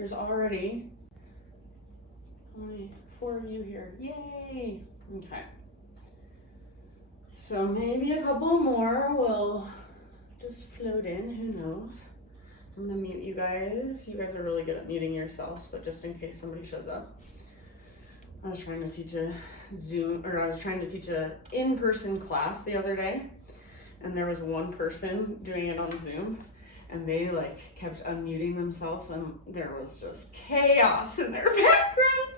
There's already, how many? 4 of you here. Yay! Okay. So maybe a couple more will just float in, who knows. I'm gonna mute you guys. You guys are really good at muting yourselves, but just in case somebody shows up. I was trying to teach a in-person class the other day, and there was one person doing it on Zoom, and they like kept unmuting themselves, and there was just chaos in their background.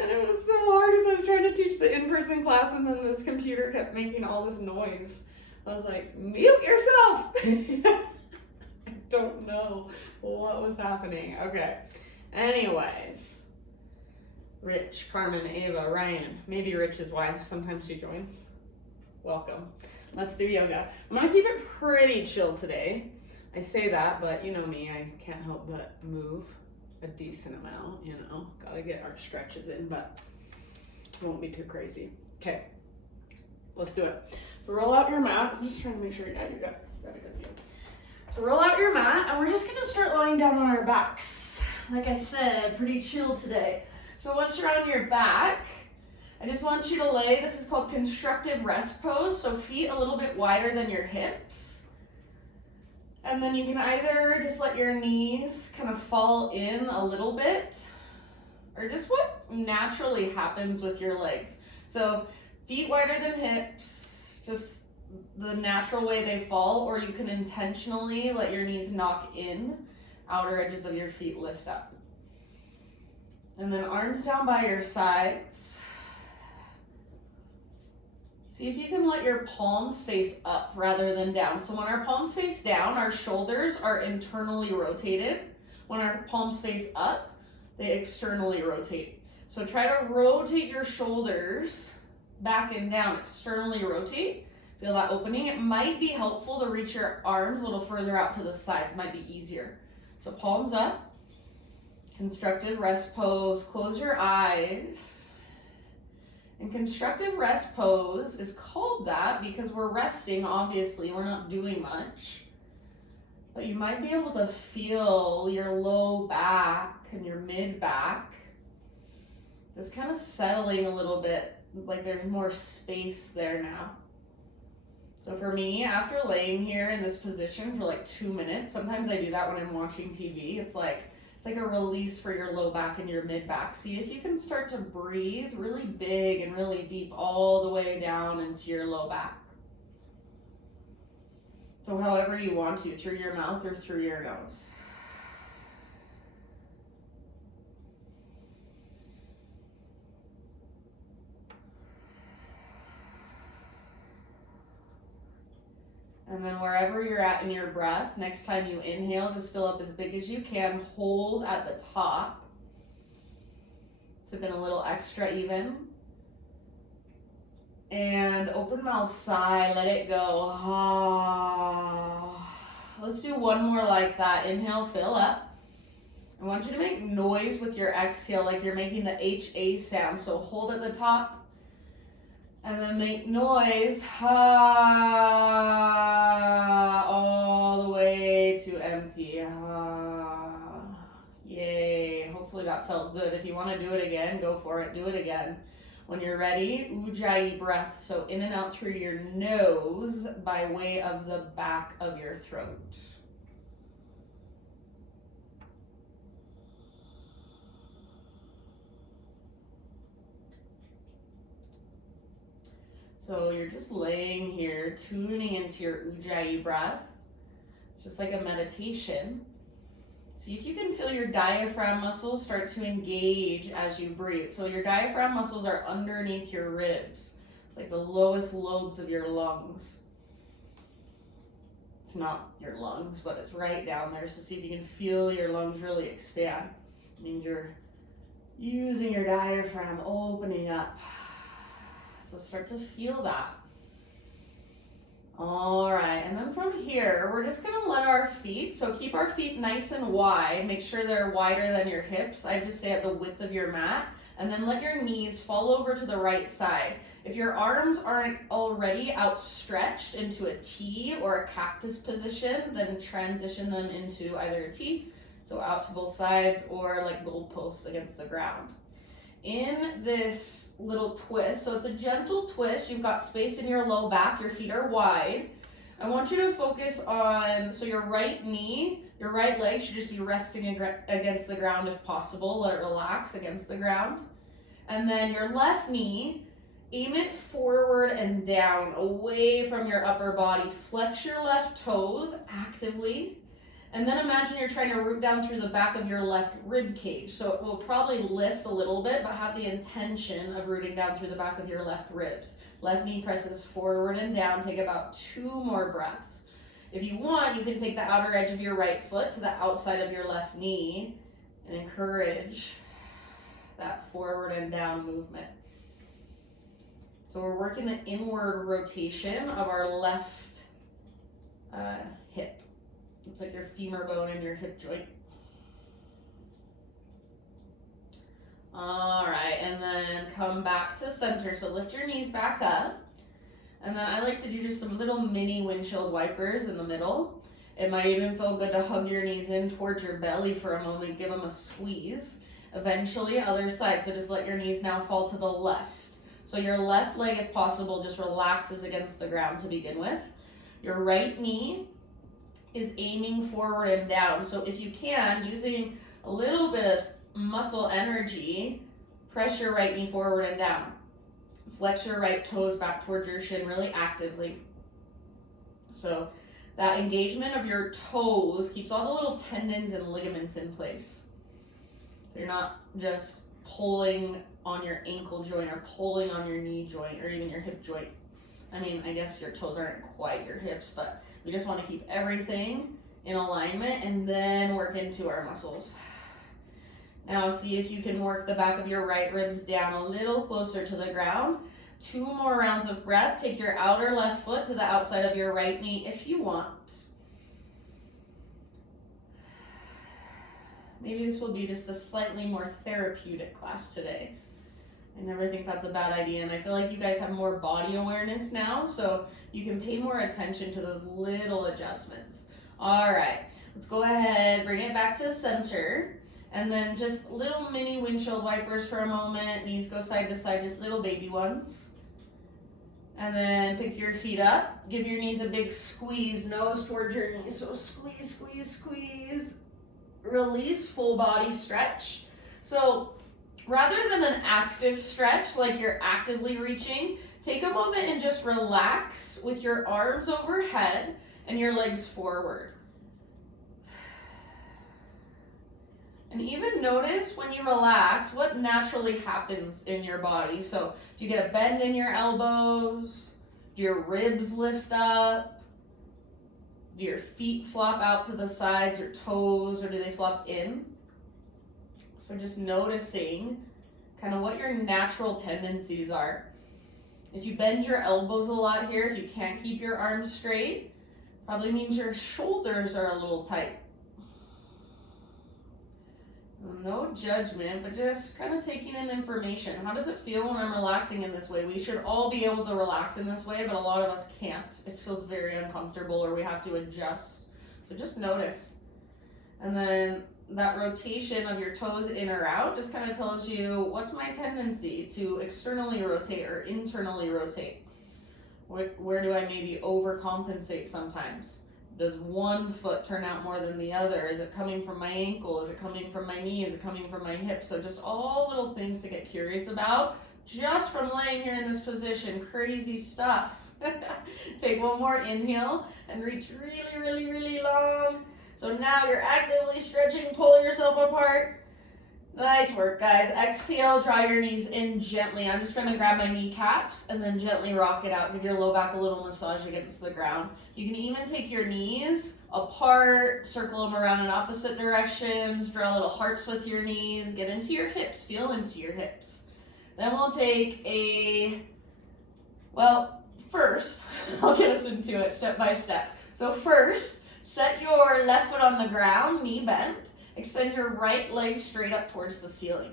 And it was so hard because I was trying to teach the in-person class, and then this computer kept making all this noise. I was like, mute yourself! I don't know what was happening. Okay. Anyways. Rich, Carmen, Ava, Ryan. Maybe Rich's wife. Sometimes she joins. Welcome. Let's do yoga. I'm going to keep it pretty chill today. I say that, but you know me. I can't help but move a decent amount, you know. Gotta get our stretches in, but it won't be too crazy. Okay. Let's do it. So roll out your mat. I'm just trying to make sure you got a good view. So roll out your mat, and we're just gonna start lying down on our backs. Like I said, pretty chill today. So once you're on your back, I just want you to lay, this is called Constructive Rest Pose, so feet a little bit wider than your hips. And then you can either just let your knees kind of fall in a little bit, or just what naturally happens with your legs. So feet wider than hips, just the natural way they fall, or you can intentionally let your knees knock in, outer edges of your feet lift up. And then arms down by your sides. See if you can let your palms face up rather than down. So when our palms face down, our shoulders are internally rotated. When our palms face up, they externally rotate. So try to rotate your shoulders back and down, externally rotate. Feel that opening. It might be helpful to reach your arms a little further out to the sides. Might be easier. So palms up. Constructive rest pose. Close your eyes. And constructive rest pose is called that because we're resting, obviously. We're not doing much. But you might be able to feel your low back and your mid back just kind of settling a little bit, like there's more space there now. So for me, after laying here in this position for like 2 minutes, sometimes I do that when I'm watching TV. It's like a release for your low back and your mid back. See if you can start to breathe really big and really deep all the way down into your low back. So however you want to, through your mouth or through your nose. And then wherever you're at in your breath, next time you inhale, just fill up as big as you can. Hold at the top. Sip in a little extra even. And open mouth sigh, let it go. Let's do one more like that. Inhale, fill up. I want you to make noise with your exhale like you're making the HA sound. So hold at the top. And then make noise, all the way to empty. Yay, hopefully that felt good. If you want to do it again, go for it, do it again. When you're ready, Ujjayi Breath, so in and out through your nose by way of the back of your throat. So you're just laying here, tuning into your Ujjayi breath. It's just like a meditation. See if you can feel your diaphragm muscles start to engage as you breathe. So your diaphragm muscles are underneath your ribs. It's like the lowest lobes of your lungs. It's not your lungs, but it's right down there. So see if you can feel your lungs really expand. It means you're using your diaphragm, opening up. So start to feel that. All right, and then from here, we're just gonna let our feet, so keep our feet nice and wide. Make sure they're wider than your hips. I just say at the width of your mat. And then let your knees fall over to the right side. If your arms aren't already outstretched into a T or a cactus position, then transition them into either a T, So out to both sides or like goalposts against the ground. In this little twist, so it's a gentle twist, you've got space in your low back, your feet are wide. I want you to focus on, so your right knee, your right leg should just be resting against the ground if possible. Let it relax against the ground. And then your left knee, aim it forward and down, away from your upper body. Flex your left toes actively. And then imagine you're trying to root down through the back of your left rib cage. So it will probably lift a little bit, but have the intention of rooting down through the back of your left ribs. Left knee presses forward and down. Take about 2 more breaths. If you want, you can take the outer edge of your right foot to the outside of your left knee and encourage that forward and down movement. So we're working the inward rotation of our left hip. It's like your femur bone and your hip joint. All right, and then come back to center. So lift your knees back up. And then I like to do just some little mini windshield wipers in the middle. It might even feel good to hug your knees in towards your belly for a moment, give them a squeeze. Eventually, other side. So just let your knees now fall to the left. So your left leg, if possible, just relaxes against the ground to begin with. Your right knee is aiming forward and down. So if you can, using a little bit of muscle energy, press your right knee forward and down. Flex your right toes back towards your shin really actively. So that engagement of your toes keeps all the little tendons and ligaments in place. So you're not just pulling on your ankle joint or pulling on your knee joint or even your hip joint. I mean, I guess your toes aren't quite your hips, but we just want to keep everything in alignment and then work into our muscles. Now see if you can work the back of your right ribs down a little closer to the ground. 2 more rounds of breath. Take your outer left foot to the outside of your right knee if you want. Maybe this will be just a slightly more therapeutic class today. I never think that's a bad idea, and I feel like you guys have more body awareness now, so you can pay more attention to those little adjustments. All right, let's go ahead, bring it back to center, and then just little mini windshield wipers for a moment. Knees go side to side, just little baby ones. And then pick your feet up. Give your knees a big squeeze, nose towards your knees. So squeeze, squeeze, squeeze. Release, full body stretch. So rather than an active stretch, like you're actively reaching, take a moment and just relax with your arms overhead and your legs forward. And even notice when you relax what naturally happens in your body. So if you get a bend in your elbows, do your ribs lift up? Do your feet flop out to the sides or toes, or do they flop in? So just noticing kind of what your natural tendencies are. If you bend your elbows a lot here, if you can't keep your arms straight, probably means your shoulders are a little tight. No judgment, but just kind of taking in information. How does it feel when I'm relaxing in this way? We should all be able to relax in this way, but a lot of us can't. It feels very uncomfortable or we have to adjust. So just notice. And then that rotation of your toes in or out just kind of tells you what's my tendency to externally rotate or internally rotate. Where do I maybe overcompensate sometimes? Does one foot turn out more than the other? Is it coming from my ankle? Is it coming from my knee? Is it coming from my hip? So just all little things to get curious about just from laying here in this position. Crazy stuff. Take one more inhale and reach really, really, really long. So now you're actively stretching, pull yourself apart. Nice work, guys. Exhale, draw your knees in gently. I'm just going to grab my kneecaps and then gently rock it out. Give your low back a little massage against the ground. You can even take your knees apart, circle them around in opposite directions, draw little hearts with your knees, get into your hips, feel into your hips. Then we'll take first, I'll get us into it step by step. So first, set your left foot on the ground, knee bent. Extend your right leg straight up towards the ceiling.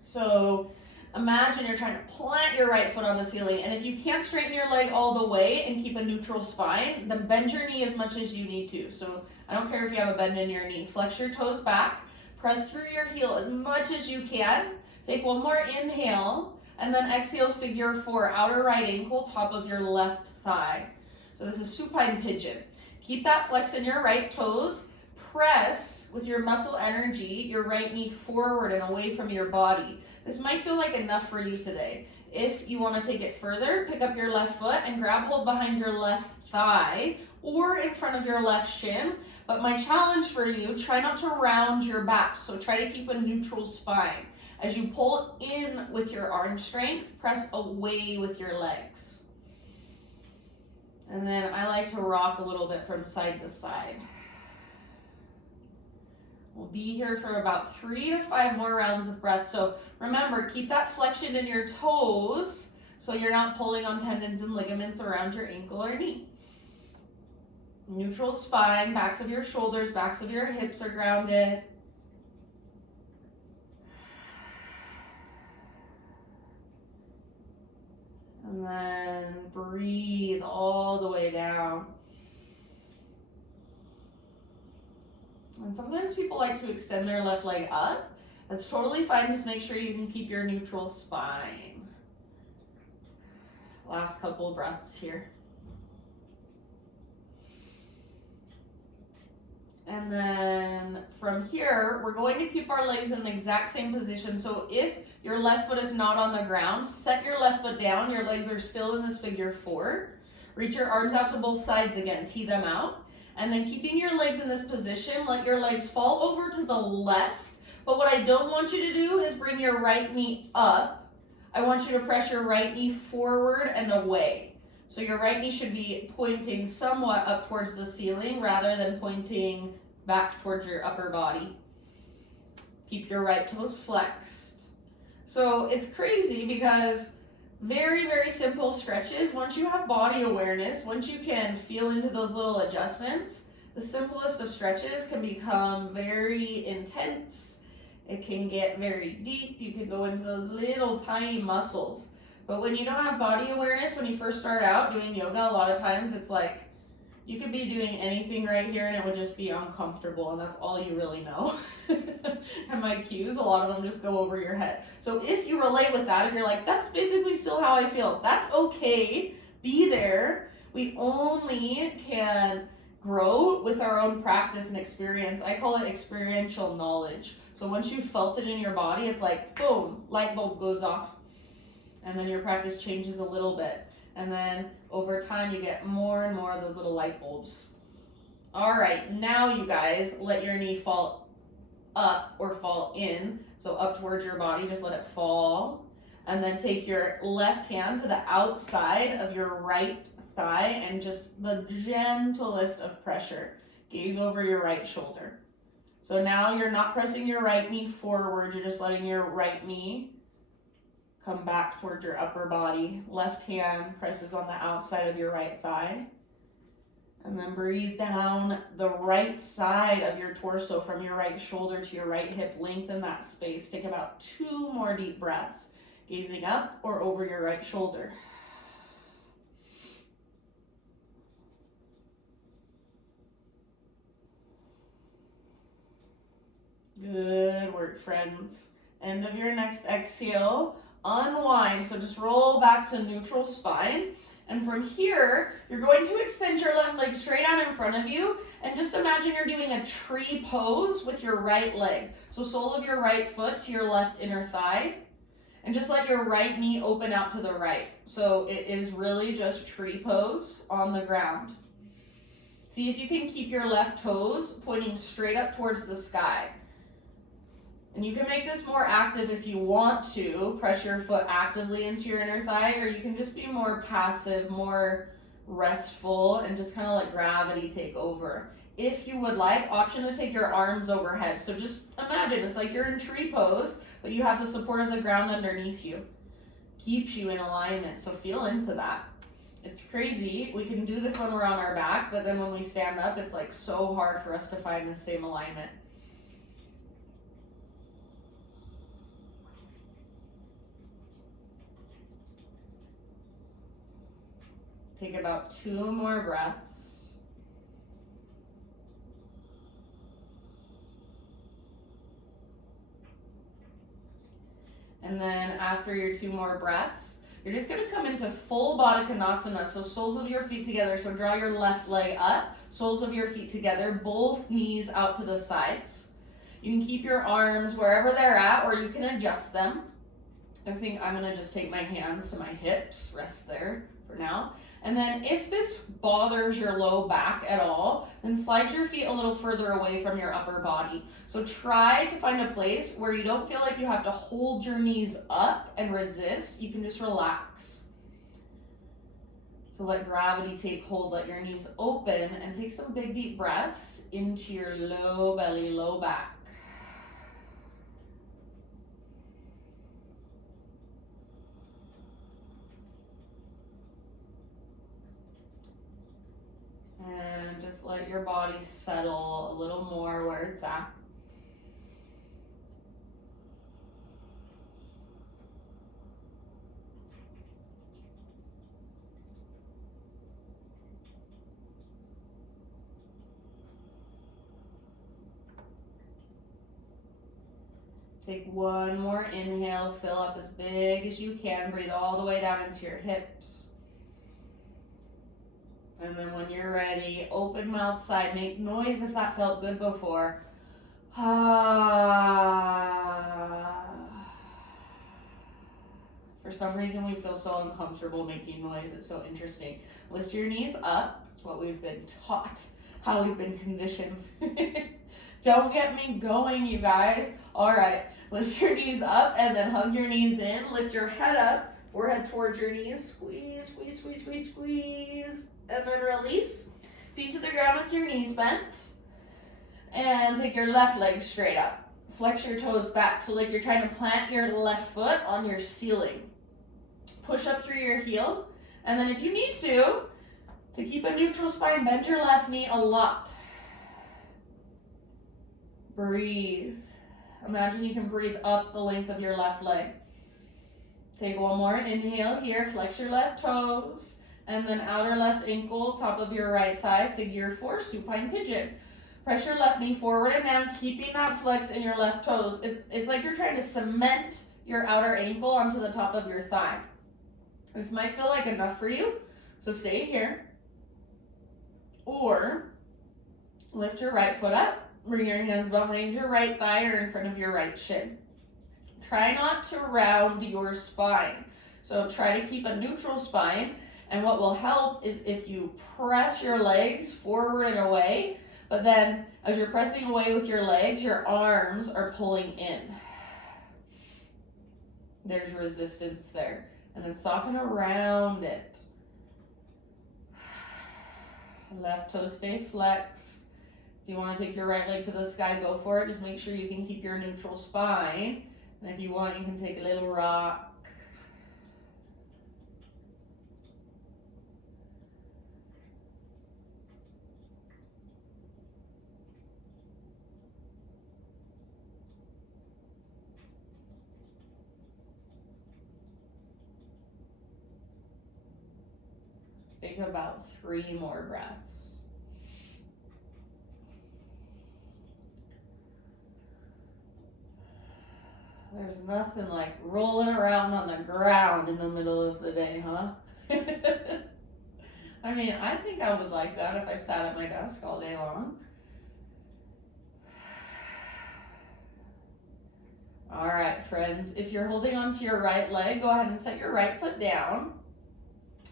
So Imagine you're trying to plant your right foot on the ceiling, and if you can't straighten your leg all the way and keep a neutral spine, then bend your knee as much as you need to. So I don't care if you have a bend in your knee. Flex your toes back, press through your heel as much as you can. Take one more inhale, and then exhale, figure 4, outer right ankle, top of your left thigh. So this is supine pigeon. Keep that flex in your right toes. Press with your muscle energy your right knee forward and away from your body. This might feel like enough for you today. If you want to take it further, pick up your left foot and grab hold behind your left thigh or in front of your left shin. But my challenge for you, try not to round your back. So try to keep a neutral spine. As you pull in with your arm strength, press away with your legs. And then I like to rock a little bit from side to side. We'll be here for about 3 to 5 more rounds of breath. So remember, keep that flexion in your toes so you're not pulling on tendons and ligaments around your ankle or knee. Neutral spine, backs of your shoulders, backs of your hips are grounded. And then breathe all the way down. And sometimes people like to extend their left leg up. That's totally fine. Just make sure you can keep your neutral spine. Last couple breaths here. And then from here, we're going to keep our legs in the exact same position. So if your left foot is not on the ground, set your left foot down. Your legs are still in this figure 4. Reach your arms out to both sides again. Tee them out. And then keeping your legs in this position, let your legs fall over to the left. But what I don't want you to do is bring your right knee up. I want you to press your right knee forward and away. So your right knee should be pointing somewhat up towards the ceiling rather than pointing back towards your upper body. Keep your right toes flexed. So it's crazy because very, very simple stretches. Once you have body awareness, once you can feel into those little adjustments, the simplest of stretches can become very intense. It can get very deep. You can go into those little tiny muscles. But when you don't have body awareness, when you first start out doing yoga, a lot of times it's like you could be doing anything right here and it would just be uncomfortable, and that's all you really know. And my cues, a lot of them just go over your head. So if you relate with that, if you're like, that's basically still how I feel, that's okay. Be there. We only can grow with our own practice and experience. I call it experiential knowledge. So once you've felt it in your body, it's like, boom, light bulb goes off. And then your practice changes a little bit. And then over time, you get more and more of those little light bulbs. All right, now you guys, let your knee fall up or fall in. So up towards your body, just let it fall. And then take your left hand to the outside of your right thigh and just the gentlest of pressure. Gaze over your right shoulder. So now you're not pressing your right knee forward, you're just letting your right knee come back towards your upper body. Left hand presses on the outside of your right thigh. And then breathe down the right side of your torso from your right shoulder to your right hip. Lengthen that space. Take about 2 more deep breaths, gazing up or over your right shoulder. Good work, friends. End of your next exhale. Unwind, so just roll back to neutral spine. And from here, you're going to extend your left leg straight out in front of you. And just imagine you're doing a tree pose with your right leg. So sole of your right foot to your left inner thigh. And just let your right knee open out to the right. So it is really just tree pose on the ground. See if you can keep your left toes pointing straight up towards the sky. And you can make this more active if you want to. Press your foot actively into your inner thigh, or you can just be more passive, more restful, and just kind of let gravity take over. If you would like, option to take your arms overhead. So just imagine it's like you're in tree pose, but you have the support of the ground underneath you. Keeps you in alignment, so feel into that. It's crazy. We can do this when we're on our back, but then when we stand up, it's like so hard for us to find the same alignment. Take about 2 more breaths. And then after your 2 more breaths, you're just gonna come into full Baddha Konasana. So soles of your feet together. So draw your left leg up, soles of your feet together, both knees out to the sides. You can keep your arms wherever they're at, or you can adjust them. I think I'm gonna just take my hands to my hips, rest there for now. And then if this bothers your low back at all, then slide your feet a little further away from your upper body. So try to find a place where you don't feel like you have to hold your knees up and resist. You can just relax. So let gravity take hold, let your knees open, and take some big deep breaths into your low belly, low back. And just let your body settle a little more where it's at. Take one more inhale, fill up as big as you can, breathe all the way down into your hips. And then when you're ready, open mouth side, make noise if that felt good before. For some reason we feel so uncomfortable making noise, it's so interesting. Lift your knees up, it's what we've been taught, how we've been conditioned. Don't get me going, you guys. All right, lift your knees up and then hug your knees in, lift your head up, forehead towards your knees, squeeze, squeeze, squeeze, squeeze, squeeze. And then release. Feet to the ground with your knees bent. And take your left leg straight up. Flex your toes back so like you're trying to plant your left foot on your ceiling. Push up through your heel. And then if you need to keep a neutral spine, bend your left knee a lot. Breathe. Imagine you can breathe up the length of your left leg. Take one more inhale here. Flex your left toes. And then outer left ankle, top of your right thigh, figure 4, supine pigeon. Press your left knee forward and down, keeping that flex in your left toes. It's like you're trying to cement your outer ankle onto the top of your thigh. This might feel like enough for you, so stay here. Or lift your right foot up, bring your hands behind your right thigh or in front of your right shin. Try not to round your spine. So try to keep a neutral spine. And what will help is if you press your legs forward and away, but then as you're pressing away with your legs, your arms are pulling in. There's resistance there. And then soften around it. Left toe stay flexed. If you want to take your right leg to the sky, go for it. Just make sure you can keep your neutral spine. And if you want, you can take a little rock. Take about 3 more breaths. There's nothing like rolling around on the ground in the middle of the day, huh? I mean, I think I would like that if I sat at my desk all day long. All right, friends, if you're holding onto your right leg, go ahead and set your right foot down.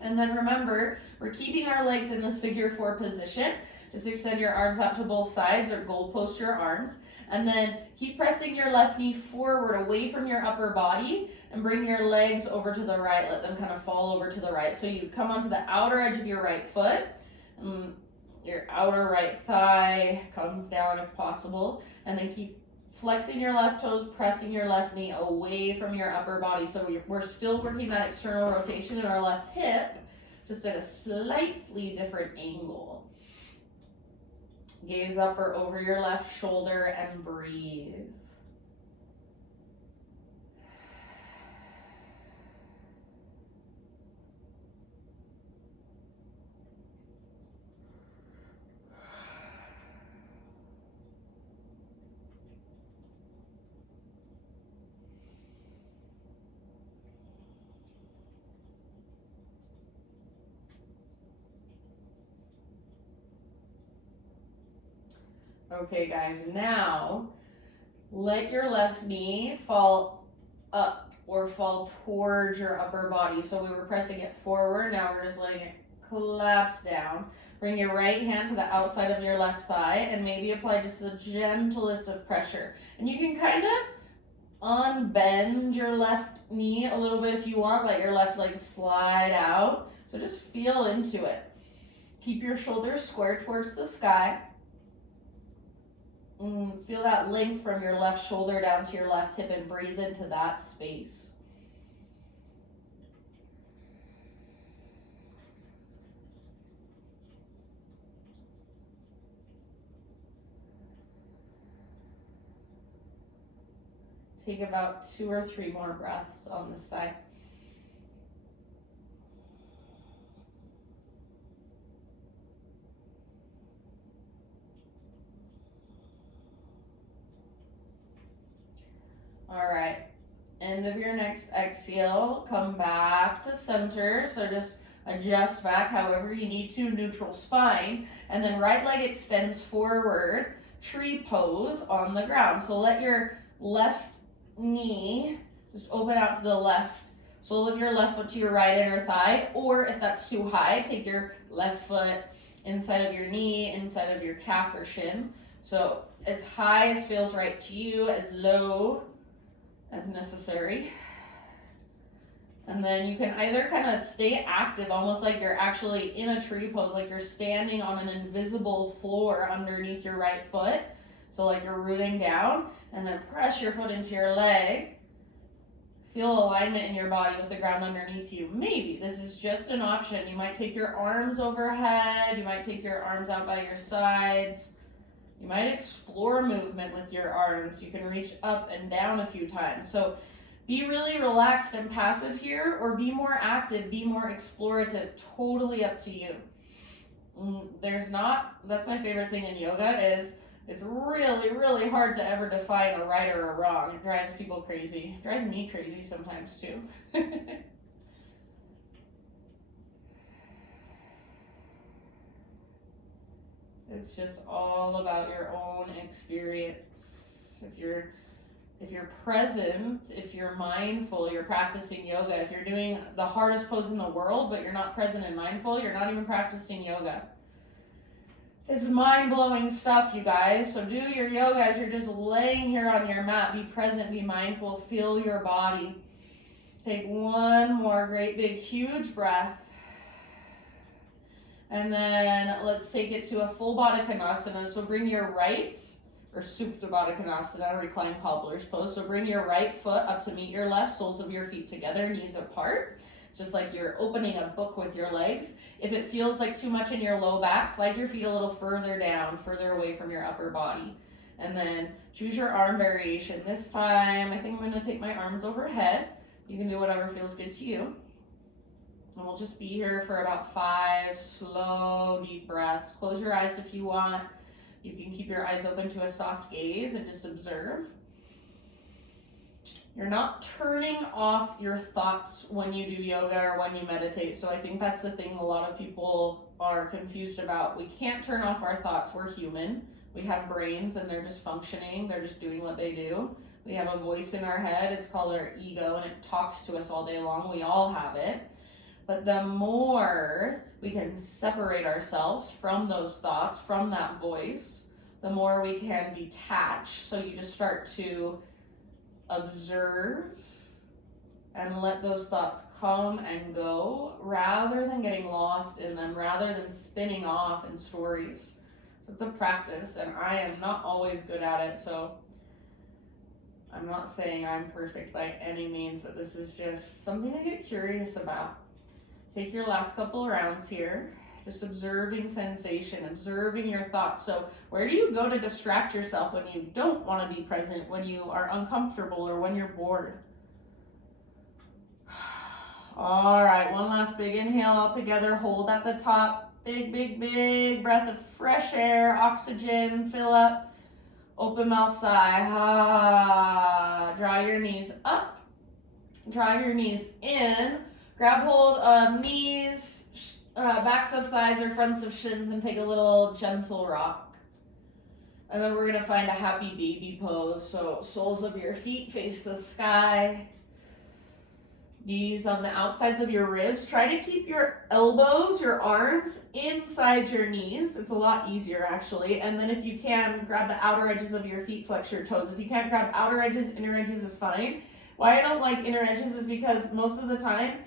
And then remember, we're keeping our legs in this figure 4 position. Just extend your arms out to both sides or goalpost your arms. And then keep pressing your left knee forward away from your upper body and bring your legs over to the right. Let them kind of fall over to the right. So you come onto the outer edge of your right foot. Your outer right thigh comes down if possible. And then keep flexing your left toes, pressing your left knee away from your upper body. So we're still working that external rotation in our left hip, just at a slightly different angle. Gaze up or over your left shoulder and breathe. Okay, guys, now let your left knee fall up or fall towards your upper body. So we were pressing it forward, now we're just letting it collapse down. Bring your right hand to the outside of your left thigh and maybe apply just the gentlest of pressure. And you can kind of unbend your left knee a little bit if you want, let your left leg slide out. So just feel into it. Keep your shoulders square towards the sky. Feel that length from your left shoulder down to your left hip and breathe into that space. Take about 2 or 3 more breaths on this side. All right, end of your next exhale, come back to center. So just adjust back however you need to, neutral spine. And then right leg extends forward, tree pose on the ground. So let your left knee just open out to the left. Sole of your left foot to your right inner thigh. Or if that's too high, take your left foot inside of your knee, inside of your calf or shin. So as high as feels right to you, as low as necessary. And then you can either kind of stay active, almost like you're actually in a tree pose, like you're standing on an invisible floor underneath your right foot. So like you're rooting down, and then press your foot into your leg. Feel alignment in your body with the ground underneath you. Maybe this is just an option. You might take your arms overhead. You might take your arms out by your sides. You might explore movement with your arms. You can reach up and down a few times. So be really relaxed and passive here, or be more active, be more explorative. Totally up to you. That's my favorite thing in yoga is it's really, really hard to ever define a right or a wrong. It drives people crazy. It drives me crazy sometimes too. It's just all about your own experience. If you're present, if you're mindful, you're practicing yoga. If you're doing the hardest pose in the world, but you're not present and mindful, you're not even practicing yoga. It's mind-blowing stuff, you guys. So do your yoga as you're just laying here on your mat. Be present, be mindful, feel your body. Take one more great big huge breath. And then let's take it to a full Baddha Konasana. So bring your right, or Supta Baddha Konasana, reclined cobbler's pose. So bring your right foot up to meet your left, soles of your feet together, knees apart. Just like you're opening a book with your legs. If it feels like too much in your low back, slide your feet a little further down, further away from your upper body. And then choose your arm variation. This time, I think I'm going to take my arms overhead. You can do whatever feels good to you. And we'll just be here for about 5 slow, deep breaths. Close your eyes if you want. You can keep your eyes open to a soft gaze and just observe. You're not turning off your thoughts when you do yoga or when you meditate. So I think that's the thing a lot of people are confused about. We can't turn off our thoughts. We're human. We have brains and they're just functioning. They're just doing what they do. We have a voice in our head. It's called our ego, and it talks to us all day long. We all have it. But the more we can separate ourselves from those thoughts, from that voice, the more we can detach. So you just start to observe and let those thoughts come and go rather than getting lost in them, rather than spinning off in stories. So it's a practice, and I am not always good at it. So I'm not saying I'm perfect by any means, but this is just something to get curious about. Take your last couple rounds here, just observing sensation, observing your thoughts. So where do you go to distract yourself when you don't want to be present, when you are uncomfortable, or when you're bored? All right, one last big inhale all together. Hold at the top. Big, big, big breath of fresh air, oxygen, fill up. Open mouth sigh. Draw your knees up. Draw your knees in. Grab hold of knees, backs of thighs or fronts of shins, and take a little gentle rock. And then we're gonna find a happy baby pose. So soles of your feet face the sky. Knees on the outsides of your ribs. Try to keep your elbows, your arms inside your knees. It's a lot easier actually. And then if you can, grab the outer edges of your feet, flex your toes. If you can't grab outer edges, inner edges is fine. Why I don't like inner edges is because most of the time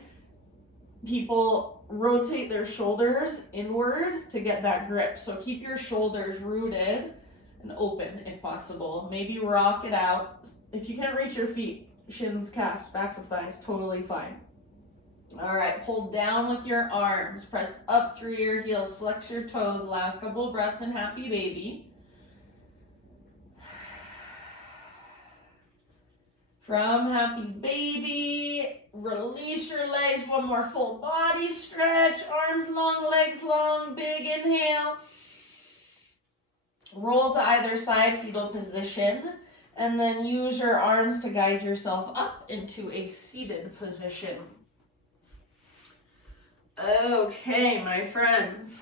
people rotate their shoulders inward to get that grip. So keep your shoulders rooted and open if possible. Maybe rock it out. If you can't reach your feet, shins, calves, backs of thighs, totally fine. All right, pull down with your arms, press up through your heels, flex your toes. Last couple of breaths in happy baby. From happy baby, release your legs, one more full body stretch, arms long, legs long, big inhale. Roll to either side, fetal position. And then use your arms to guide yourself up into a seated position. Okay, my friends.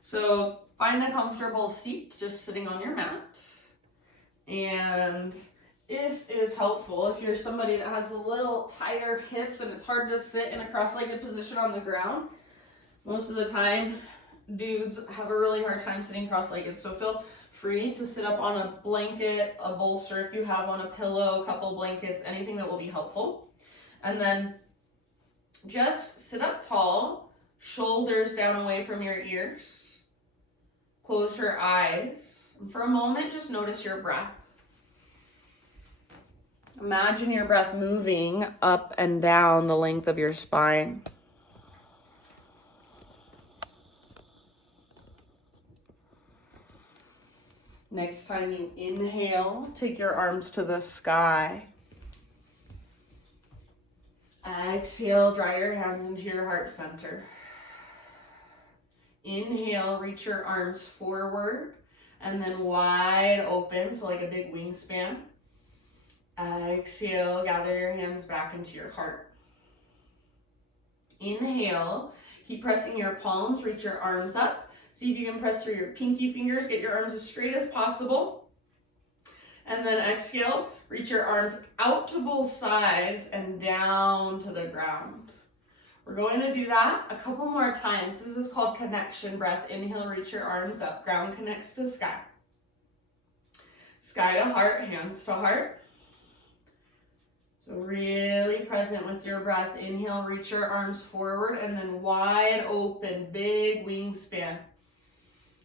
So find a comfortable seat, just sitting on your mat. And if it is helpful, if you're somebody that has a little tighter hips and it's hard to sit in a cross-legged position on the ground, most of the time, dudes have a really hard time sitting cross-legged. So feel free to sit up on a blanket, a bolster if you have on a pillow, a couple blankets, anything that will be helpful. And then just sit up tall, shoulders down away from your ears. Close your eyes. And for a moment, just notice your breath. Imagine your breath moving up and down the length of your spine. Next time you inhale, take your arms to the sky. Exhale, draw your hands into your heart center. Inhale, reach your arms forward and then wide open, so like a big wingspan. Exhale, gather your hands back into your heart. Inhale, keep pressing your palms, reach your arms up. See if you can press through your pinky fingers, get your arms as straight as possible. And then exhale, reach your arms out to both sides and down to the ground. We're going to do that a couple more times. This is called connection breath. Inhale, reach your arms up, ground connects to sky. Sky to heart, hands to heart. So really present with your breath. Inhale, reach your arms forward and then wide open, big wingspan.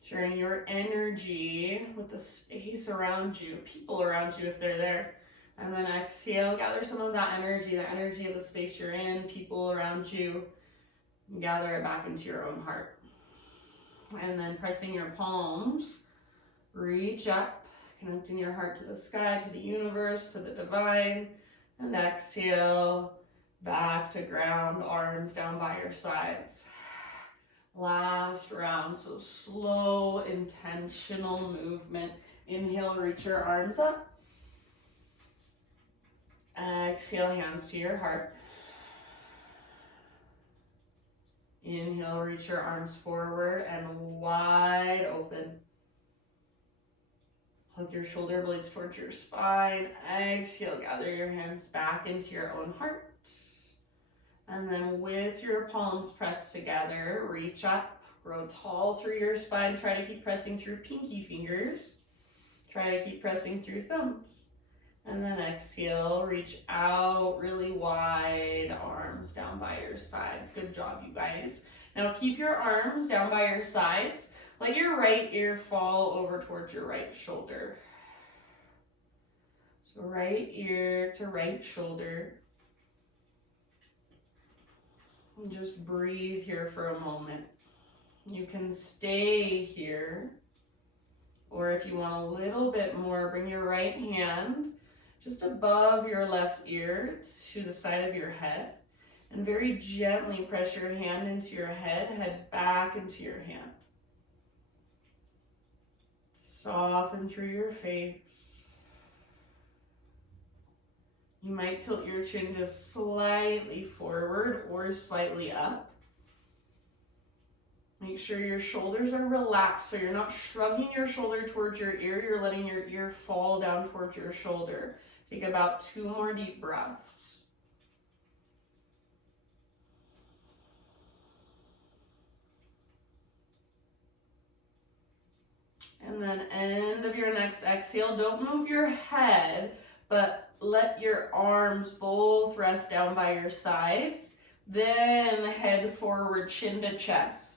Sharing your energy with the space around you, people around you if they're there. And then exhale, gather some of that energy, the energy of the space you're in, people around you, and gather it back into your own heart. And then pressing your palms, reach up, connecting your heart to the sky, to the universe, to the divine. And exhale, back to ground, arms down by your sides. Last round, so slow, intentional movement. Inhale, reach your arms up. Exhale, hands to your heart. Inhale, reach your arms forward and wide open. Hug your shoulder blades towards your spine. Exhale, gather your hands back into your own heart. And then with your palms pressed together, reach up, grow tall through your spine. Try to keep pressing through pinky fingers. Try to keep pressing through thumbs. And then exhale, reach out really wide, arms down by your sides. Good job, you guys. Now keep your arms down by your sides. Let your right ear fall over towards your right shoulder. So right ear to right shoulder. And just breathe here for a moment. You can stay here, or if you want a little bit more, bring your right hand just above your left ear to the side of your head, and very gently press your hand into your head back into your hand. Soften through your face. You might tilt your chin just slightly forward or slightly up. Make sure your shoulders are relaxed, so you're not shrugging your shoulder towards your ear, you're letting your ear fall down towards your shoulder. Take about 2 more deep breaths. And then end of your next exhale, don't move your head, but let your arms both rest down by your sides. Then head forward, chin to chest.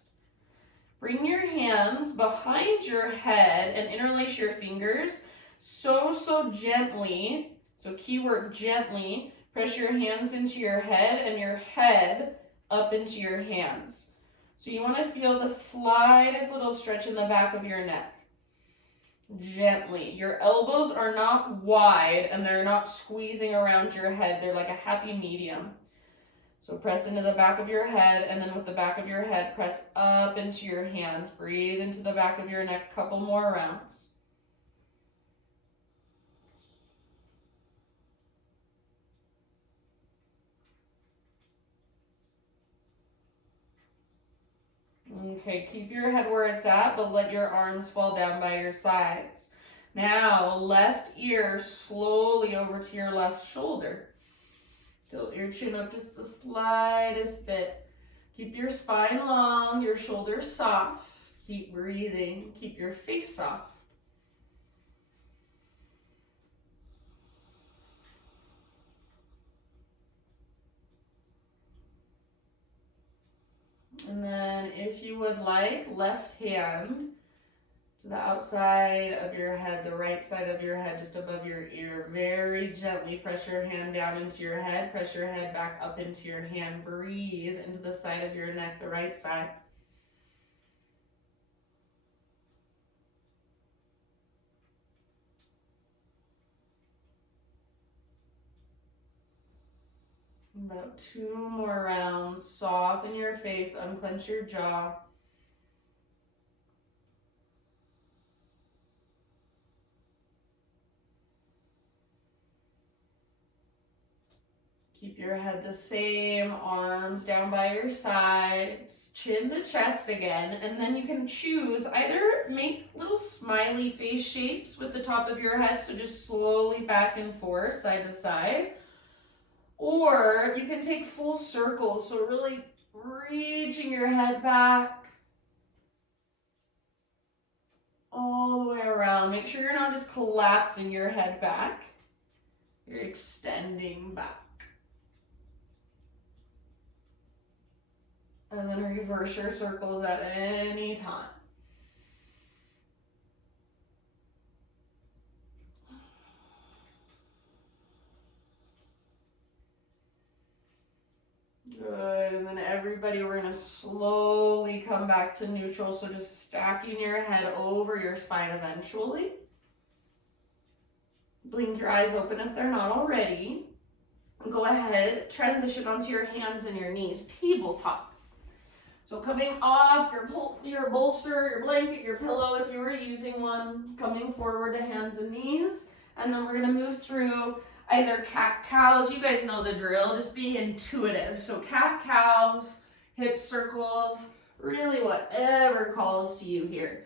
Bring your hands behind your head and interlace your fingers so gently. So keyword gently. Press your hands into your head and your head up into your hands. So you want to feel the slightest little stretch in the back of your neck. Gently. Your elbows are not wide and they're not squeezing around your head. They're like a happy medium. So press into the back of your head, and then with the back of your head, press up into your hands. Breathe into the back of your neck, couple more rounds. Okay, keep your head where it's at, but let your arms fall down by your sides. Now, left ear slowly over to your left shoulder. Tilt your chin up just the slightest bit. Keep your spine long, your shoulders soft. Keep breathing. Keep your face soft. And then if you would like, left hand to the outside of your head, the right side of your head, just above your ear. Very gently press your hand down into your head. Press your head back up into your hand. Breathe into the side of your neck, the right side. About 2 more rounds. Soften your face, unclench your jaw. Keep your head the same, arms down by your sides, chin to chest again, and then you can choose either make little smiley face shapes with the top of your head, so just slowly back and forth, side to side, or you can take full circles, so really reaching your head back all the way around. Make sure you're not just collapsing your head back, you're extending back. And then reverse your circles at any time. Good, and then everybody, we're gonna slowly come back to neutral, so just stacking your head over your spine eventually. Blink your eyes open if they're not already. Go ahead, transition onto your hands and your knees, tabletop. So coming off your bolster, your blanket, your pillow if you were using one, coming forward to hands and knees, and then we're gonna move through either cat-cows. You guys know the drill, just be intuitive. So cat-cows, hip circles, really whatever calls to you here.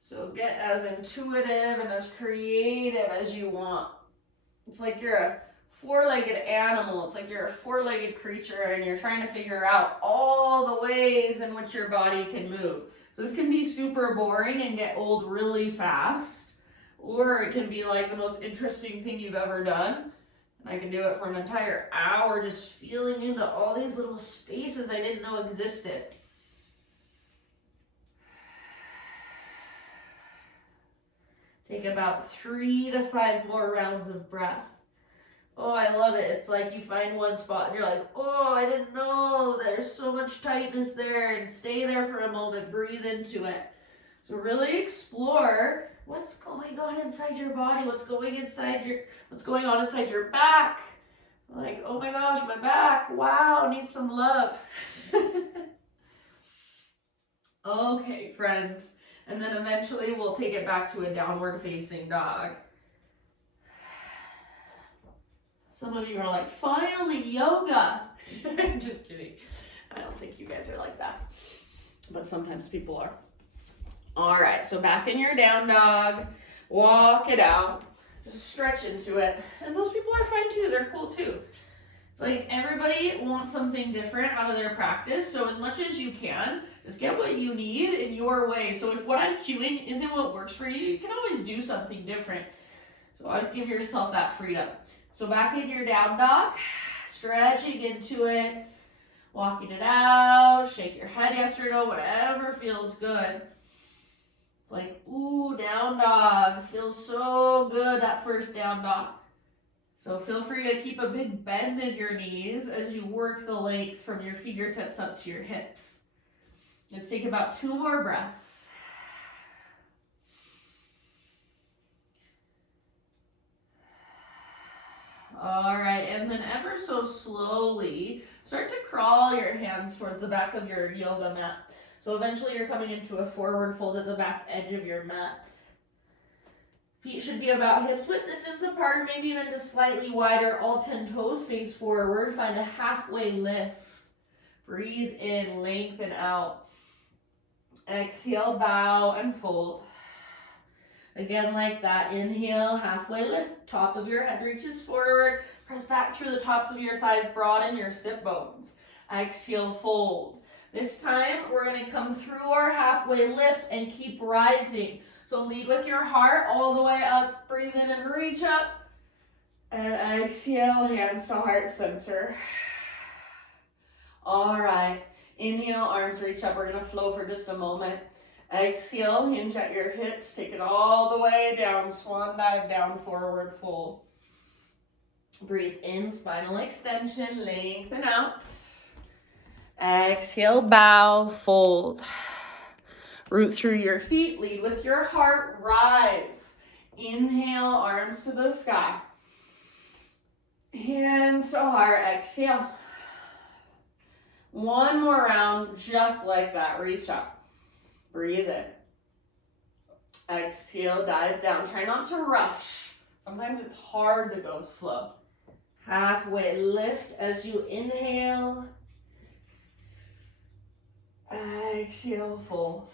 So get as intuitive and as creative as you want. It's like you're a 4-legged animal. It's like you're a 4-legged creature and you're trying to figure out all the ways in which your body can move. So this can be super boring and get old really fast, or it can be like the most interesting thing you've ever done. And I can do it for an entire hour, just feeling into all these little spaces I didn't know existed. Take about 3 to 5 more rounds of breath. Oh, I love it. It's like you find one spot and you're like, oh, I didn't know there's so much tightness there, and stay there for a moment, breathe into it. So really explore what's going on inside your body, what's going on inside your back. Like, oh my gosh, my back, wow, needs some love. Okay, friends. And then eventually we'll take it back to a downward facing dog. Some of you are like, finally, yoga. I'm just kidding. I don't think you guys are like that. but sometimes people are. All right, so back in your down dog, walk it out, just stretch into it. And those people are fine too, they're cool too. It's like everybody wants something different out of their practice, so as much as you can, just get what you need in your way. So if what I'm cueing isn't what works for you, you can always do something different. So always give yourself that freedom. So back in your down dog, stretching into it, walking it out, shake your head yes or no, whatever feels good. It's like, ooh, down dog, feels so good, that first down dog. So feel free to keep a big bend in your knees as you work the length from your fingertips up to your hips. Let's take about 2 more breaths. All right, and then ever so slowly, start to crawl your hands towards the back of your yoga mat. So eventually you're coming into a forward fold at the back edge of your mat. Feet should be about hips width distance apart, maybe even just slightly wider. All 10 toes face forward. Find a halfway lift. Breathe in, lengthen out. Exhale, bow and fold. Again, like that. Inhale, halfway lift. Top of your head reaches forward. Press back through the tops of your thighs. Broaden your sit bones. Exhale, fold. This time, we're going to come through our halfway lift and keep rising. So lead with your heart all the way up. Breathe in and reach up. And exhale, hands to heart center. All right. Inhale, arms reach up. We're going to flow for just a moment. Exhale, hinge at your hips. Take it all the way down. Swan dive down, forward fold. Breathe in, spinal extension. Lengthen out. Exhale, bow, fold. Root through your feet, lead with your heart, rise. Inhale, arms to the sky. Hands to heart, exhale. One more round, just like that, reach up. Breathe in. Exhale, dive down. Try not to rush. Sometimes it's hard to go slow. Halfway lift as you inhale. Exhale, fold.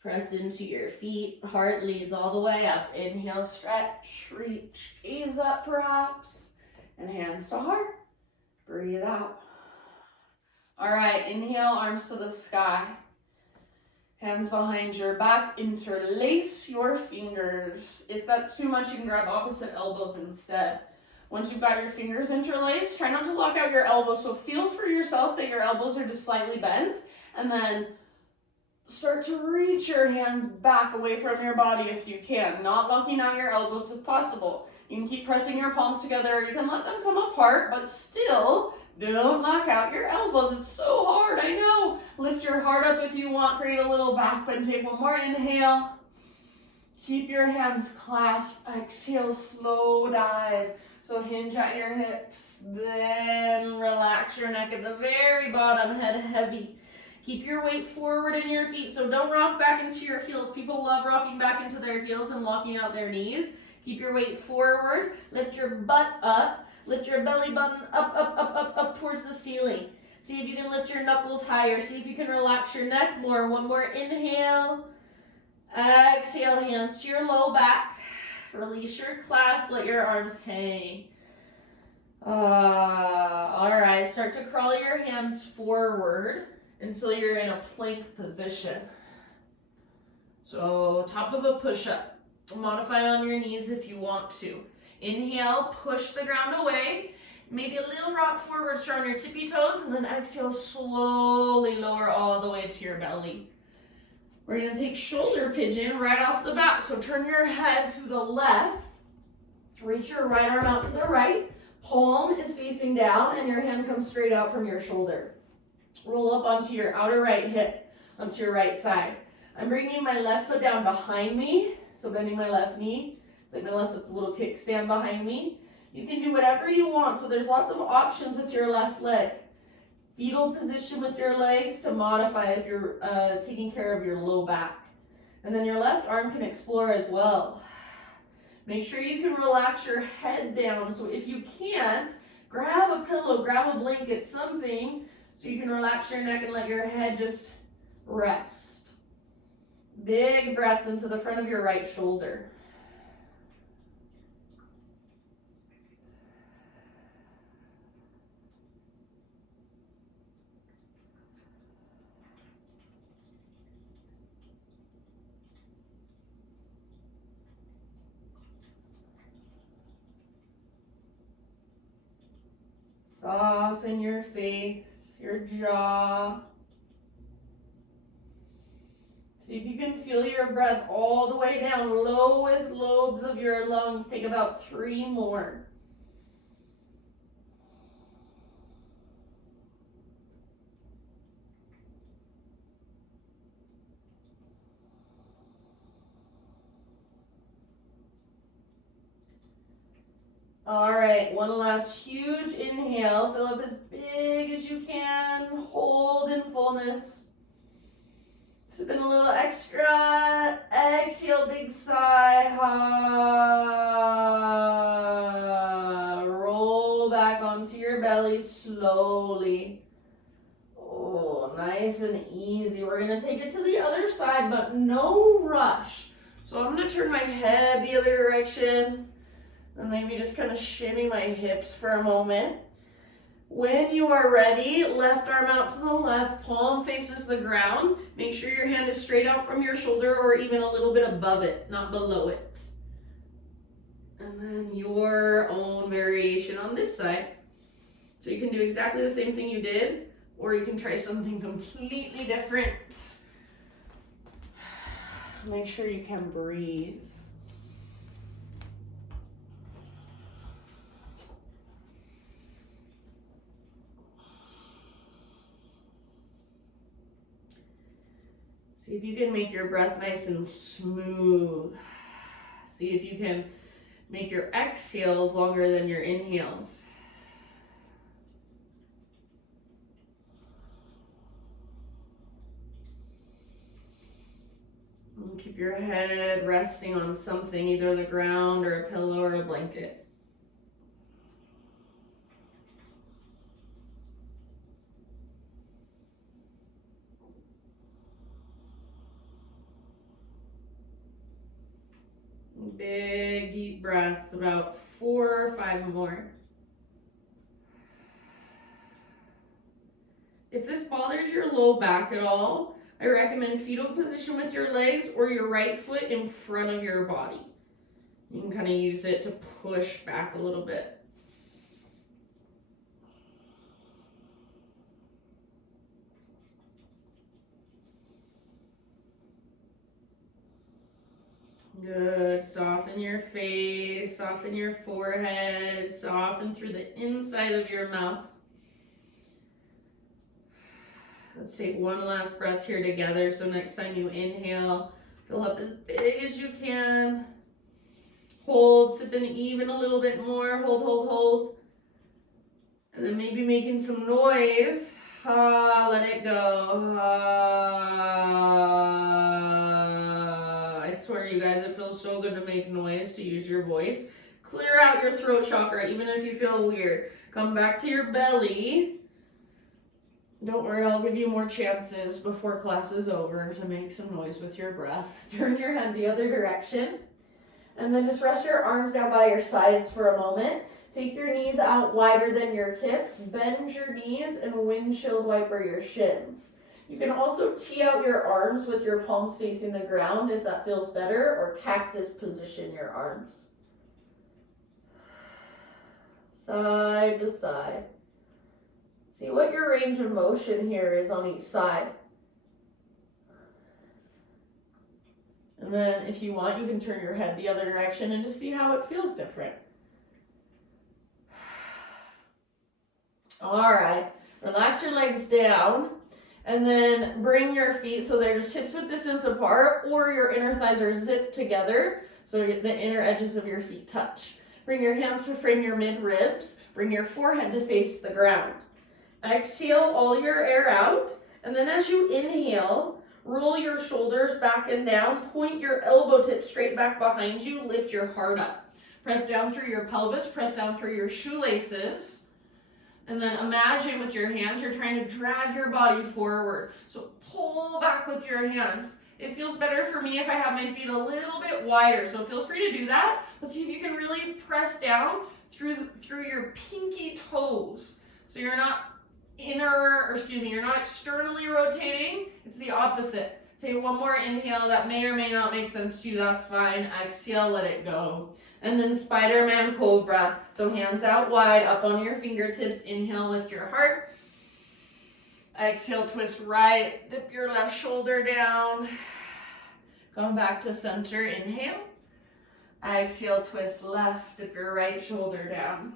Press into your feet. Heart leads all the way up. Inhale, stretch, reach, ease up perhaps. And hands to heart. Breathe out. All right, inhale, arms to the sky. Hands behind your back. Interlace your fingers. If that's too much, you can grab opposite elbows instead. Once you've got your fingers interlaced, try not to lock out your elbows. So feel for yourself that your elbows are just slightly bent. And then start to reach your hands back away from your body if you can. Not locking out your elbows if possible. You can keep pressing your palms together. You can let them come apart, but still don't lock out your elbows. It's so hard, I know. Lift your heart up if you want. Create a little back bend. Take one more inhale. Keep your hands clasped. Exhale, slow dive. So hinge at your hips, then relax your neck at the very bottom, head heavy. Keep your weight forward in your feet, so don't rock back into your heels. People love rocking back into their heels and locking out their knees. Keep your weight forward, lift your butt up, lift your belly button up towards the ceiling. See if you can lift your knuckles higher, see if you can relax your neck more. One more inhale, exhale, hands to your low back. Release your clasp, let your arms hang. All right, start to crawl your hands forward until you're in a plank position. So top of a push-up. Modify on your knees if you want to. Inhale, push the ground away. Maybe a little rock forward, start on your tippy toes, and then exhale, slowly lower all the way to your belly. We're going to take shoulder pigeon right off the bat. So turn your head to the left. Reach your right arm out to the right. Palm is facing down and your hand comes straight out from your shoulder. Roll up onto your outer right hip, onto your right side. I'm bringing my left foot down behind me. So bending my left knee. It's like my left foot's a little kickstand behind me. You can do whatever you want. So there's lots of options with your left leg. Fetal position with your legs to modify if you're taking care of your low back. And then your left arm can explore as well. Make sure you can relax your head down. So if you can't, grab a pillow, grab a blanket, something So you can relax your neck and let your head just rest. Big breaths into the front of your right shoulder. Soften your face, your jaw. See if you can feel your breath all the way down, lowest lobes of your lungs. Take about 3 more. All right, one last huge inhale. Fill up as big as you can. Hold in fullness. Sip in a little extra. Exhale, big sigh. Roll back onto your belly slowly. Oh, nice and easy. We're going to take it to the other side, but no rush. So I'm going to turn my head the other direction. And maybe just kind of shimmy my hips for a moment. When you are ready, left arm out to the left, palm faces the ground. Make sure your hand is straight out from your shoulder or even a little bit above it, not below it. And then your own variation on this side. So you can do exactly the same thing you did, or you can try something completely different. Make sure you can breathe. See if you can make your breath nice and smooth. See if you can make your exhales longer than your inhales. And keep your head resting on something, either the ground or a pillow or a blanket. Big deep breaths, about 4 or 5 more. If this bothers your low back at all, I recommend fetal position with your legs or your right foot in front of your body. You can kind of use it to push back a little bit. Good. Soften your face, soften your forehead, soften through the inside of your mouth. Let's take one last breath here together. So next time you inhale, fill up as big as you can. Hold, sip in even a little bit more. Hold, hold, hold. And then maybe making some noise. Let it go. I swear, you guys, it feels so good to make noise, to use your voice. Clear out your throat chakra, even if you feel weird. Come back to your belly. Don't worry, I'll give you more chances before class is over to make some noise with your breath. Turn your head the other direction. And then just rest your arms down by your sides for a moment. Take your knees out wider than your hips. Bend your knees and windshield wiper your shins. You can also tee out your arms with your palms facing the ground if that feels better, or cactus position your arms. Side to side. See what your range of motion here is on each side. And then if you want, you can turn your head the other direction and just see how it feels different. All right, relax your legs down and then bring your feet so they're just hips-width distance apart, or your inner thighs are zipped together so the inner edges of your feet touch. Bring your hands to frame your mid-ribs. Bring your forehead to face the ground. Exhale all your air out, and then as you inhale, roll your shoulders back and down, point your elbow tips straight back behind you, lift your heart up. Press down through your pelvis, press down through your shoelaces. And then imagine with your hands, you're trying to drag your body forward. So pull back with your hands. It feels better for me if I have my feet a little bit wider. So feel free to do that. But see if you can really press down through your pinky toes. So you're not you're not externally rotating. It's the opposite. Take one more inhale. That may or may not make sense to you. That's fine. Exhale, let it go. And then Spider-Man Cobra. So hands out wide, up on your fingertips. Inhale, lift your heart. Exhale, twist right. Dip your left shoulder down. Come back to center. Inhale. Exhale, twist left. Dip your right shoulder down.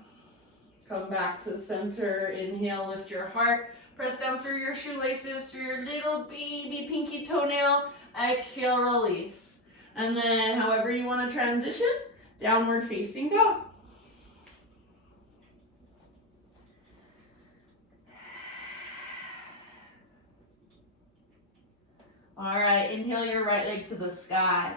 Come back to center. Inhale, lift your heart. Press down through your shoelaces, through your little baby pinky toenail. Exhale, release. And then however you want to transition, downward facing dog. All right, inhale your right leg to the sky.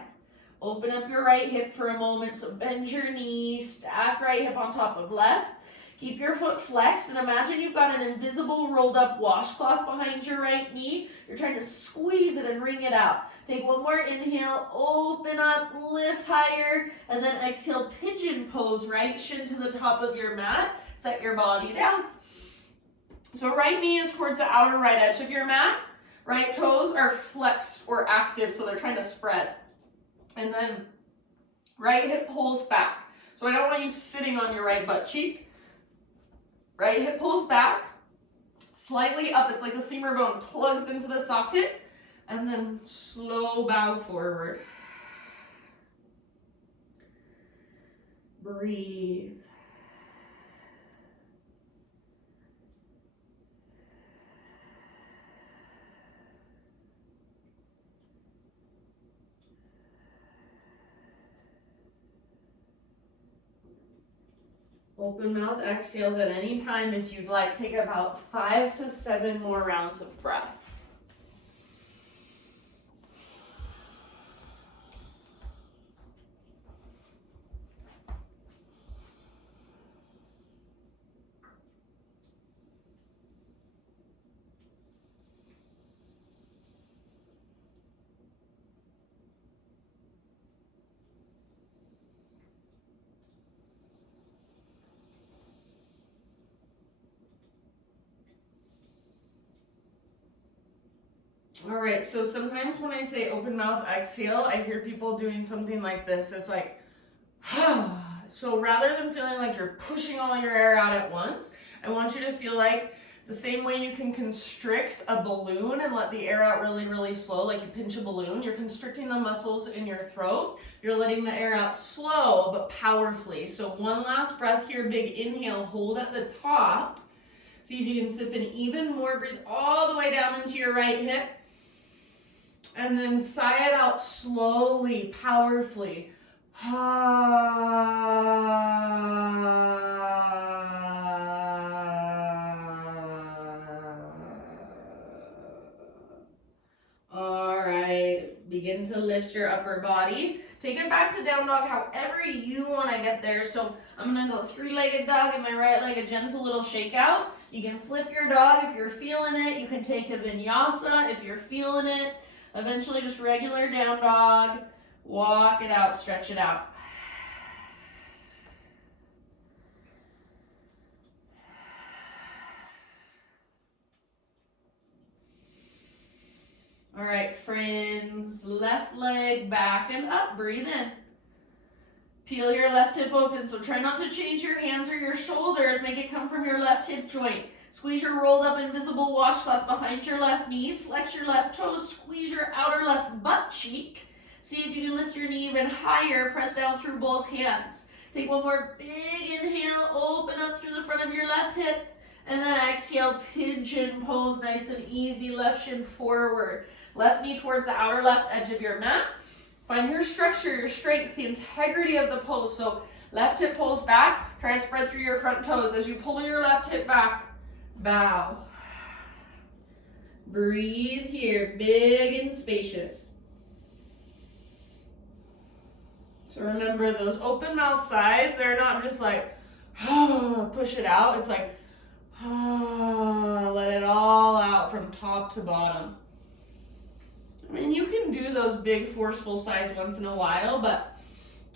Open up your right hip for a moment. So bend your knee, stack right hip on top of left. Keep your foot flexed and imagine you've got an invisible rolled up washcloth behind your right knee. You're trying to squeeze it and wring it out. Take one more inhale, open up, lift higher, and then exhale, pigeon pose, right shin to the top of your mat. Set your body down. So right knee is towards the outer right edge of your mat. Right toes are flexed or active, so they're trying to spread. And then right hip pulls back. So I don't want you sitting on your right butt cheek. Right hip pulls back, slightly up. It's like the femur bone plugs into the socket, and then slow bow forward. Breathe. Open mouth exhales at any time if you'd like. Take about 5 to 7 more rounds of breath. All right, so sometimes when I say open mouth exhale, I hear people doing something like this. It's like, so rather than feeling like you're pushing all your air out at once, I want you to feel like the same way you can constrict a balloon and let the air out really, really slow, like you pinch a balloon, you're constricting the muscles in your throat. You're letting the air out slow, but powerfully. So one last breath here, big inhale, hold at the top. See if you can sip in even more, breathe all the way down into your right hip. And then sigh it out slowly, powerfully. All right, begin to lift your upper body. Take it back to down dog however you want to get there. So I'm going to go 3-legged dog and my right leg a gentle little shake out. You can flip your dog if you're feeling it. You can take a vinyasa if you're feeling it. Eventually just regular down dog, walk it out, stretch it out. All right, friends, left leg back and up, breathe in. Peel your left hip open, so try not to change your hands or your shoulders, make it come from your left hip joint. Squeeze your rolled up invisible washcloth behind your left knee. Flex your left toes. Squeeze your outer left butt cheek. See if you can lift your knee even higher. Press down through both hands. Take one more big inhale. Open up through the front of your left hip. And then exhale, pigeon pose. Nice and easy. Left shin forward. Left knee towards the outer left edge of your mat. Find your structure, your strength, the integrity of the pose. So left hip pulls back. Try to spread through your front toes. As you pull your left hip back, bow. Breathe here, big and spacious. So remember those open mouth sighs, they're not just like, push it out. It's like, Let it all out from top to bottom. I mean, you can do those big forceful sighs once in a while, but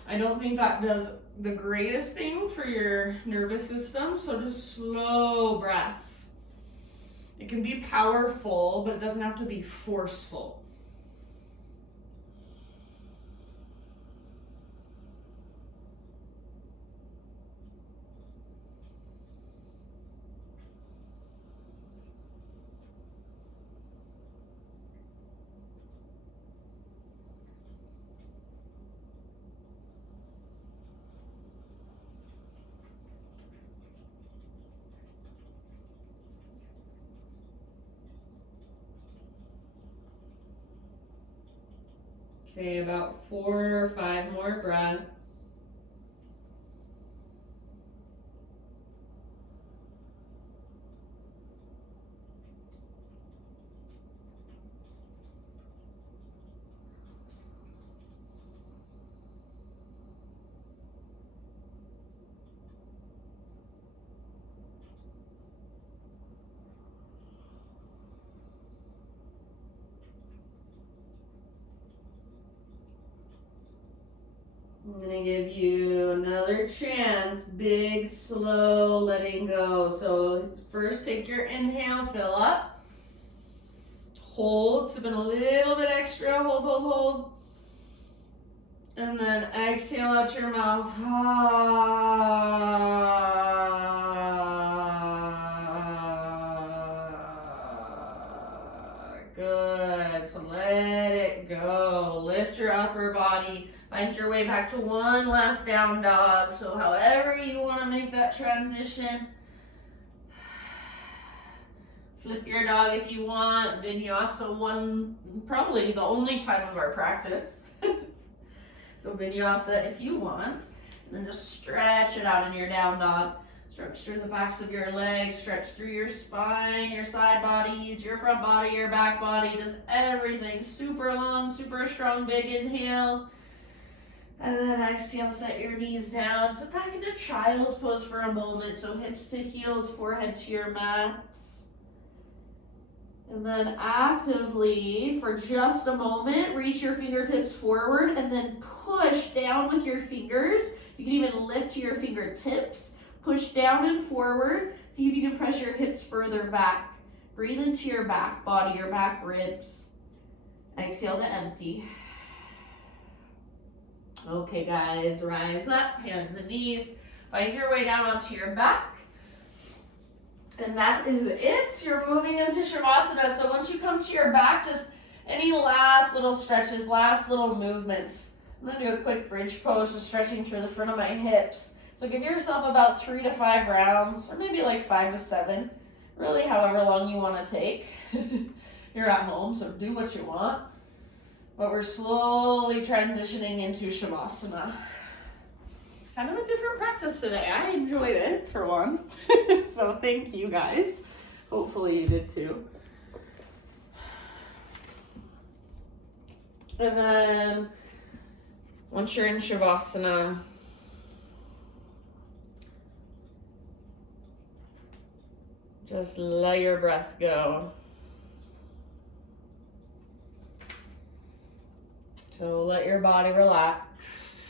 I don't think that does the greatest thing for your nervous system. So just slow breaths. It can be powerful, but it doesn't have to be forceful. Okay, about 4 or 5 more breaths. I'm gonna give you another chance. Big, slow letting go. So first take your inhale, fill up. Hold, sip in a little bit extra. Hold, hold, hold. And then exhale out your mouth. Good. So let it go. Lift your upper body. Find your way back to one last down dog. So however you want to make that transition. Flip your dog if you want. Vinyasa one, probably the only time of our practice. So vinyasa if you want. And then just stretch it out in your down dog. Stretch through the backs of your legs. Stretch through your spine, your side bodies, your front body, your back body. Just everything super long, super strong. Big inhale. And then exhale, set your knees down. Sit back into child's pose for a moment. So hips to heels, forehead to your max. And then actively, for just a moment, reach your fingertips forward and then push down with your fingers. You can even lift to your fingertips. Push down and forward. See if you can press your hips further back. Breathe into your back body, your back ribs. Exhale to empty. Okay, guys, rise up, hands and knees. Find your way down onto your back. And that is it. You're moving into Shavasana. So once you come to your back, just any last little stretches, last little movements. I'm going to do a quick bridge pose, just stretching through the front of my hips. So give yourself about 3 to 5 rounds, or maybe like 5 to 7. Really, however long you want to take. You're at home, so do what you want. But we're slowly transitioning into Shavasana. Kind of a different practice today. I enjoyed it, for one. So thank you, guys. Hopefully you did too. And then, once you're in Shavasana, just let your breath go. So let your body relax.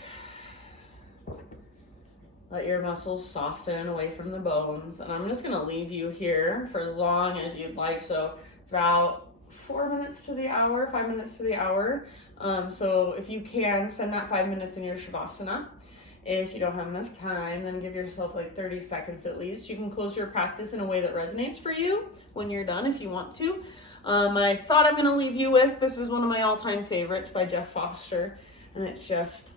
Let your muscles soften away from the bones. And I'm just gonna leave you here for as long as you'd like. So it's about 4 minutes to the hour, 5 minutes to the hour. So if you can, spend that 5 minutes in your Shavasana. If you don't have enough time, then give yourself like 30 seconds at least. You can close your practice in a way that resonates for you when you're done if you want to. I thought I'm gonna leave you with, this is one of my all-time favorites by Jeff Foster. And it's just,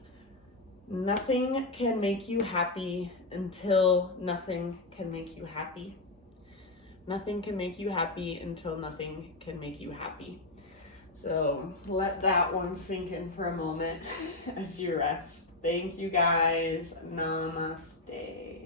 nothing can make you happy until nothing can make you happy. Nothing can make you happy until nothing can make you happy. So let that one sink in for a moment as you rest. Thank you guys. Namaste.